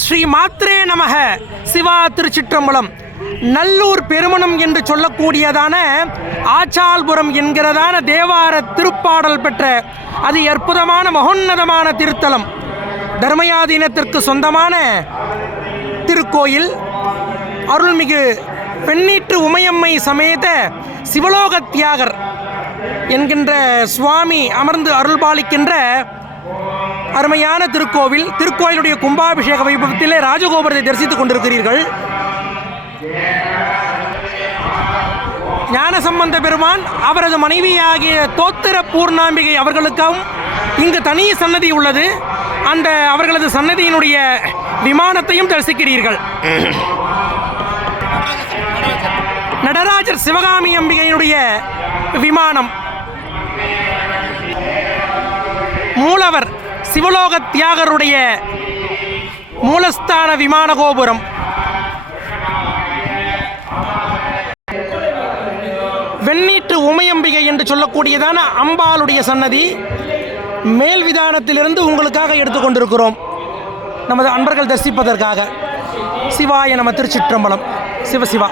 ஸ்ரீ மாத்ரே நமக சிவா திருச்சிற்றம்பலம். நல்லூர் பெருமணம் என்று சொல்லக்கூடியதான ஆச்சால்புரம் என்கிறதான தேவார திருப்பாடல் பெற்ற அது அற்புதமான மகோன்னதமான திருத்தலம். தர்மயாதீனத்திற்கு சொந்தமான திருக்கோயில். அருள்மிகு பெண்ணீற்று உமையம்மை சமேத சிவலோக தியாகர் என்கின்ற சுவாமி அமர்ந்து அருள்பாலிக்கின்ற அருமையான திருக்கோவில் திருக்கோயிலுடைய கும்பாபிஷேக வைபவத்திலே ராஜகோபுரத்தை தரிசித்துக் கொண்டிருக்கிறீர்கள். ஞானசம்பந்த பெருமான் அவரது மனைவியாகிய தோத்திர பூர்ணாம்பிகை அவர்களுக்கும் இங்கு தனி சன்னதி உள்ளது. அந்த அவர்களது சன்னதியினுடைய விமானத்தையும் தரிசிக்கிறீர்கள். நடராஜர் சிவகாமி அம்பிகையினுடைய விமானம். மூலவர் சிவலோக தியாகருடைய மூலஸ்தான விமான கோபுரம். வெண்ணீட்டு உமையம்பிகை என்று சொல்லக்கூடியதான அம்பாளுடைய சன்னதி மேல் விதானத்திலிருந்து உங்களுக்காக எடுத்துக்கொண்டிருக்கிறோம். நமது அன்பர்கள் தரிசிப்பதற்காக. சிவாய நம திருச்சிற்றம்பலம். சிவசிவா.